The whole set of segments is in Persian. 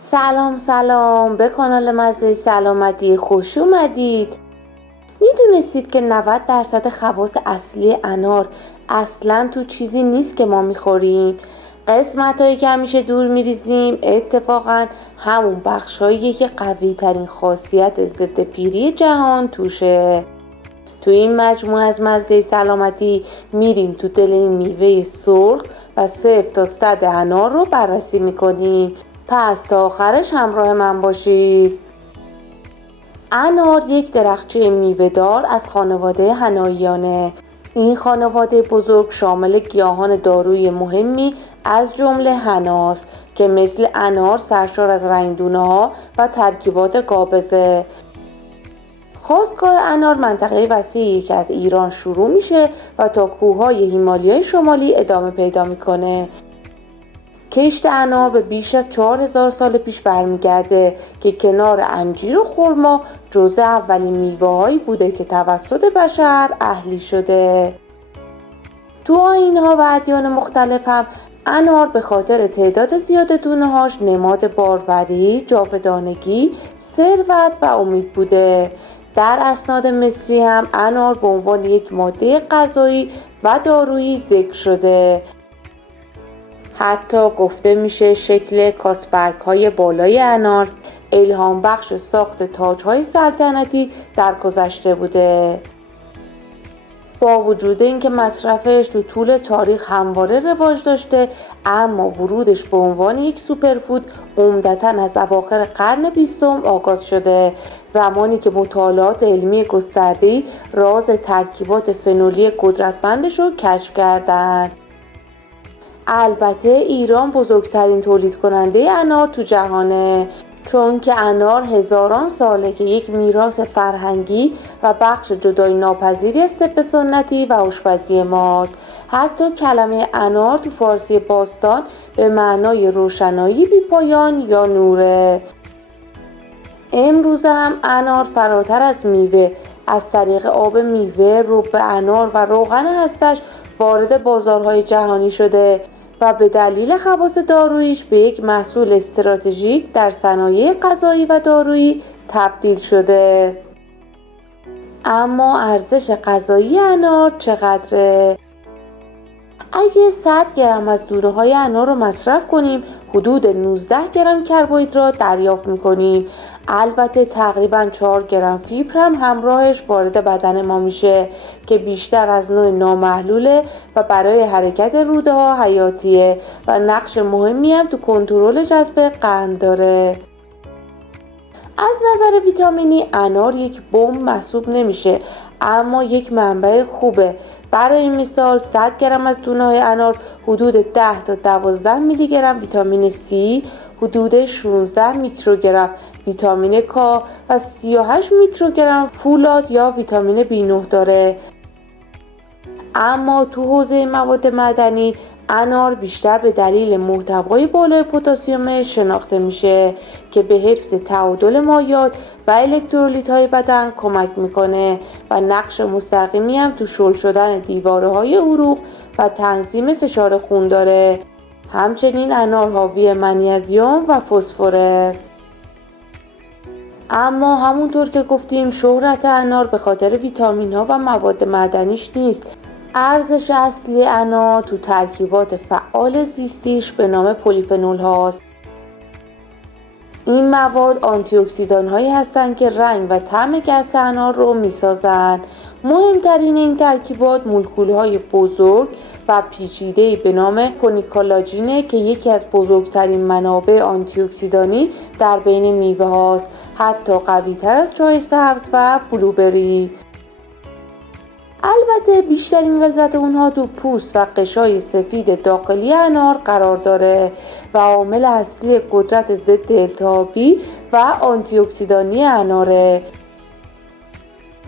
سلام به کانال مزه سلامتی خوش اومدید. میدونستید که 90% خواص اصلی انار اصلا تو چیزی نیست که ما میخوریم؟ قسمتایی که همیشه دور میریزیم اتفاقا همون بخشاییه که قوی ترین خاصیت ضد پیری جهان توشه. تو این مجموعه از مزه سلامتی میریم تو دل این میوه سرخ و 0 تا 100 انار رو بررسی میکنیم. پس تا آخرش همراه من باشید. انار یک درخچه میوه‌دار از خانواده حناییانه. این خانواده بزرگ شامل گیاهان دارویی مهمی از جمله حناست که مثل انار سرشار از رنگدونه‌ها و ترکیبات قابضه. خاستگاه انار منطقه وسیعی که از ایران شروع میشه و تا کوههای هیمالیای شمالی ادامه پیدا میکنه. کشت انار به بیش از 4000 سال پیش برمیگرده که کنار انجیر و خرما جزء اولین میوه‌هایی بوده که توسط بشر اهلی شده. تو آیین‌ها و ادیان مختلف هم انار به خاطر تعداد زیاد دونه‌هاش نماد باروری، جاودانگی، ثروت و امید بوده. در اسناد مصری هم انار به عنوان یک ماده غذایی و دارویی ذکر شده. حتی گفته میشه شکل کاسبرگ‌های بالای انار الهام بخش ساخت تاج‌های سلطنتی در گذشته بوده. با وجود اینکه مصرفش تو طول تاریخ همواره رواج داشته، اما ورودش به عنوان یک سوپرفود عمدتاً از اواخر قرن 20 آغاز شده، زمانی که مطالعات علمی گسترده‌ای راز ترکیبات فنولی قدرتمندش رو کشف کردند. البته ایران بزرگترین تولید کننده انار تو جهانه، چون که انار هزاران ساله که یک میراث فرهنگی و بخش جدایی ناپذیری از طب سنتی و آشپزی ماست. حتی کلمه انار تو فارسی باستان به معنای روشنایی بی‌پایان یا نوره. امروز هم انار فراتر از میوه از طریق آب میوه، رب انار و روغن هستش وارد بازارهای جهانی شده و به دلیل خواص داروییش به یک محصول استراتژیک در صنایع غذایی و دارویی تبدیل شده. اما ارزش غذایی انار چقدره؟ اگه 100 گرم از دونه‌های انار رو مصرف کنیم حدود 19 گرم کربوهیدرات دریافت می‌کنیم. البته تقریباً 4 گرم فیبر هم همراهش وارد بدن ما میشه که بیشتر از نوع نامحلوله و برای حرکت روده‌ها حیاتیه و نقش مهمی هم تو کنترل جذب قند داره. از نظر ویتامینی انار یک بمب محسوب نمیشه، اما یک منبع خوبه. برای مثال 100 گرم از دونه‌های انار حدود 10 تا 12 میلی گرم ویتامین C، حدود 16 میکروگرم ویتامین K و 38 میکروگرم فولاد یا ویتامین B9 داره. اما تو حوزه مواد معدنی انار بیشتر به دلیل محتوای بالای پتاسیم شناخته میشه که به حفظ تعادل مایعات و الکترولیت‌های بدن کمک میکنه و نقش مستقیمی هم تو شل شدن دیواره‌های عروق و تنظیم فشار خون داره. همچنین انار حاوی منیزیم و فسفره. اما همونطور که گفتیم شهرت انار به خاطر ویتامین‌ها و مواد معدنیش نیست. ارزش اصلی انار تو ترکیبات فعال زیستیش به نام پلیفنول هاست. این مواد آنتی اکسیدان هایی هستند که رنگ و طعم گس انار رو میسازند. مهمترین این ترکیبات مولکول های بزرگ و پیچیده‌ای به نام پونیکالاژینه که یکی از بزرگترین منابع آنتی اکسیدانی در بین میوه هاست، حتی قوی تر از چای سبز و بلوبری. البته بیشترین غلظت اونها تو پوست و قشای سفید داخلی انار قرار داره و عامل اصلی قدرت ضد التهابی و آنتی اکسیدانی اناره.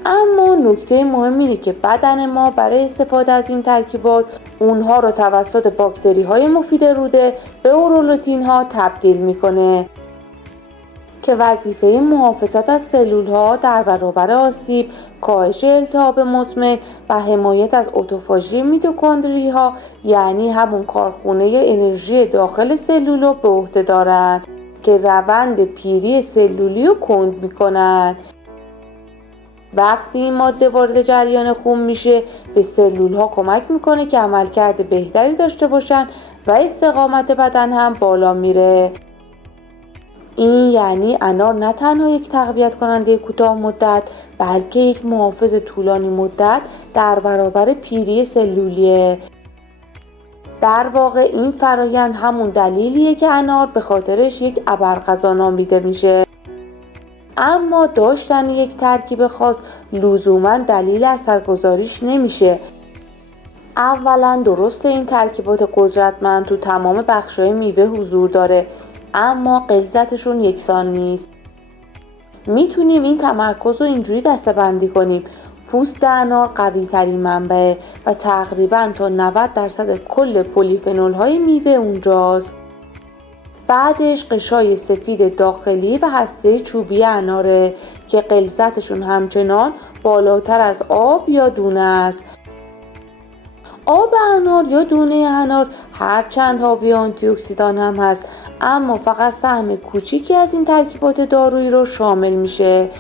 اما نکته مهم اینه که بدن ما برای استفاده از این ترکیبات اونها رو توسط باکتری های مفید روده به اورولوتین ها تبدیل میکنه که وظیفه محافظت از سلول ها در برابر آسیب، کاهش التهاب مزمن و حمایت از اتوفاژی میتوکندری ها، یعنی همون کارخونه انرژی داخل سلول رو به عهده دارند. که روند پیری سلولی رو کند میکنن. وقتی این ماده وارد جریان خون میشه به سلول ها کمک میکنه که عملکرد بهتری داشته باشن و استقامت بدن هم بالا میره. این یعنی انار نه تنها یک تقویت کننده کوتاه مدت بلکه یک محافظ طولانی مدت در برابر پیری سلولیه. در واقع این فرایند همون دلیلیه که انار به خاطرش یک ابرغذا نامیده میشه. اما داشتن یک ترکیب خاص لزوما دلیل اثرگذاریش نمیشه. اولا درسته این ترکیبات قدرتمند تو تمام بخشای میوه حضور داره، اما غلظتشون یکسان نیست. میتونیم این تمرکز رو اینجوری دسته‌بندی کنیم: پوست انار قوی ترین منبع و تقریباً تا 90% کل پلیفنول های میوه اونجاست. بعدش قشای سفید داخلی و هسته چوبی اناره که غلظتشون همچنان بالاتر از آب یا دونه است. آب انار یا دونه انار هرچند حاوی آنتی اکسیدان هم هست، اما فقط سهم کوچیکی از این ترکیبات دارویی رو شامل میشه.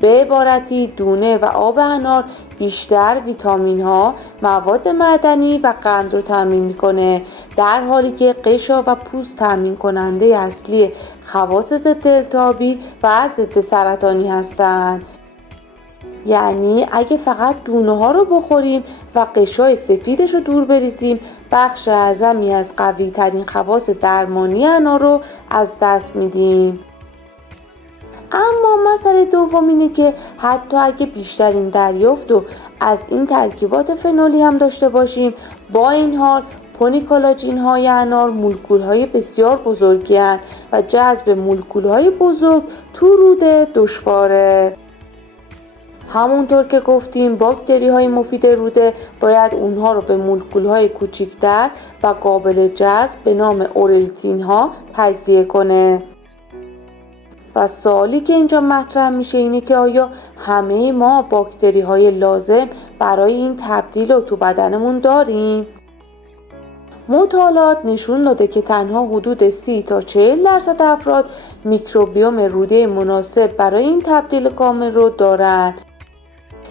به عبارتی دونه و آب انار بیشتر ویتامین ها، مواد معدنی و قند رو تامین میکنه، در حالی که قشا و پوست تامین کننده اصلی خواص ضد التهابی و ضد سرطانی هستند. یعنی اگه فقط دونه ها رو بخوریم و قشای سفیدش رو دور بریزیم، بخش اعظمی از قوی ترین خواص درمانی انار رو از دست میدیم. اما مسئله دوم اینه که حتی اگه بیشترین دریافت رو از این ترکیبات فنولی هم داشته باشیم، با این حال پونیکولاژین های انار مولکول های بسیار بزرگی هستند و جذب مولکول های بزرگ تو روده دشواره. همونطور که گفتیم باکتری های مفید روده باید اونها رو به مولکول های کوچکتر و قابل جذب به نام اورلیتین ها تجزیه کنه. و سوالی که اینجا مطرح میشه اینه که آیا همه ما باکتری های لازم برای این تبدیل رو تو بدنمون داریم؟ مطالعات نشون داده که تنها حدود 30 تا 40% افراد میکروبیوم روده مناسب برای این تبدیل کامل رو دارن.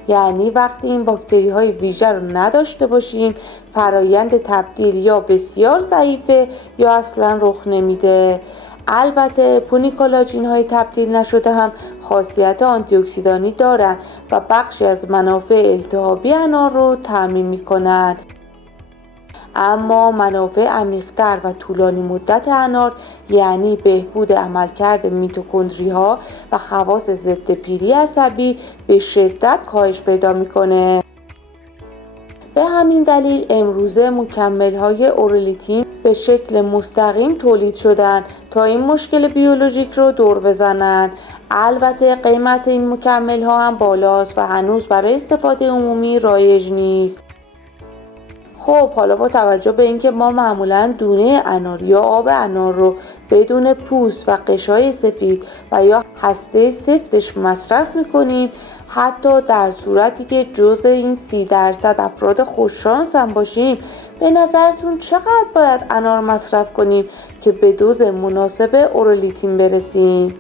یعنی وقتی این باکتری های ویژه رو نداشته باشیم، فرایند تبدیل یا بسیار ضعیفه یا اصلا رخ نمیده. البته پونیکولاژین های تبدیل نشده هم خاصیت آنتی اکسیدانی دارن و بخشی از منافع التهابی انار رو تامین میکنن. اما منافع عمیق‌تر و طولانی مدت انار یعنی بهبود عملکرد میتوکندری ها و خواص ضد پیری عصبی به شدت کاهش پیدا میکنه. به همین دلیل امروزه مکمل های اورلیتین به شکل مستقیم تولید شدن تا این مشکل بیولوژیک رو دور بزنن. البته قیمت این مکمل ها هم بالاست و هنوز برای استفاده عمومی رایج نیست. خب حالا با توجه به اینکه ما معمولا دونه انار یا آب انار رو بدون پوست و قشای سفید و یا هسته سفتش مصرف میکنیم، حتی در صورتی که جزء این 30% افراد خوششانس هم باشیم، به نظرتون چقدر باید انار مصرف کنیم که به دوز مناسب اورلیتین برسیم؟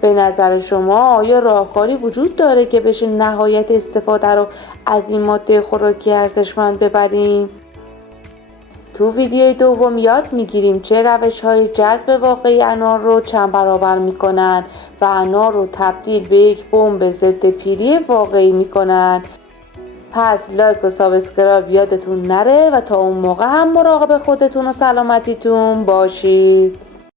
به نظر شما آیا راهکاری وجود داره که بشه نهایت استفاده رو از این ماده خوراکی ارزشمند ببریم؟ تو ویدیوی دوم یاد میگیریم چه روش‌های جذب واقعی انار رو چند برابر میکنن و انار رو تبدیل به یک بمب ضد پیری واقعی میکنن. پس لایک و سابسکرایب یادتون نره و تا اون موقع هم مراقب خودتون و سلامتیتون باشید.